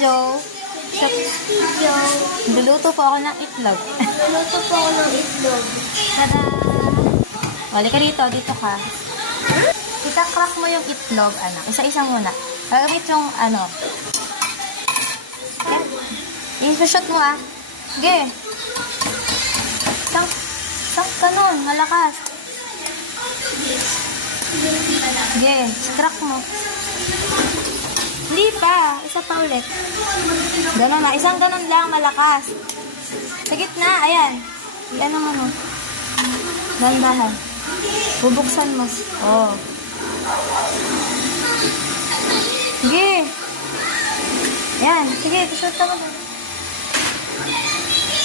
Joe. Joe. Luluto po ako ng itlog. Luto po ako ng itlog. Tada! Wali ka dito. Dito ka. Ika-crack mo yung itlog, anak. Isa-isa muna. Gagamit yung, ano. I-shoot mo, ah. Sige. Isang kanon. Malakas. Sige. Crack mo. Hindi pa. Isa pa ulit. Ganon na. Isang ganon lang. Malakas. Sa gitna. Ayan. Ayan naman, oh. Dandahan. Bubuksan mo. Oh. Sige. Ayan. Sige. Shoot ka mo.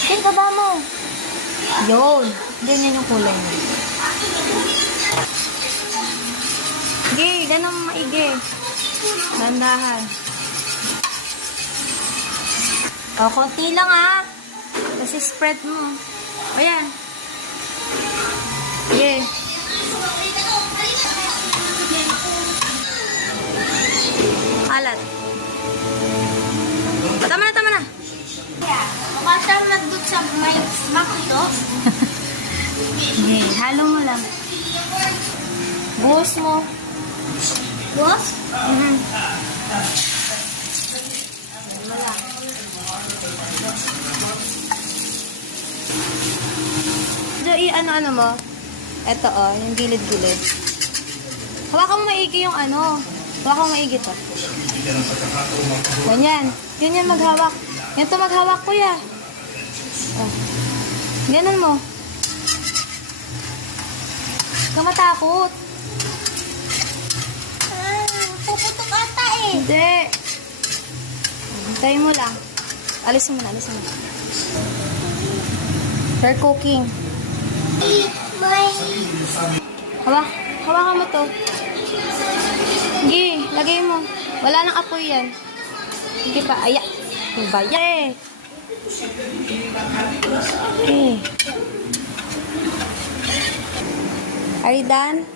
Sige, baba mo. Yun. Ganyan yung kulay mo. Sige. Ganun maigi. Dandahan. O, konti lang, ha. Kasi spread mo. Ayan. Sige. Alat. Tama na, tama na. Baka nagdut sa may makito. Okay, halo mo lang. Buhos mo. Boss? Wala. Ano mo? Ito, oh, yung gilid-gilid. Hawakan mo maigi yung ano. Hawakan mo maigi to. Ganyan. Yun yung maghawak. Yan to maghawak, kuya. Oh. Ganun mo. Huwag ka matakot. Puputok ata eh. Hindi. Hintayin mo lang. Alisin mo na, alisin mo. For cooking. May... Hawakan mo to. Sige, lagay mo. Wala nang apoy yan. Sige pa, aya. Baya eh. Okay. Are you done?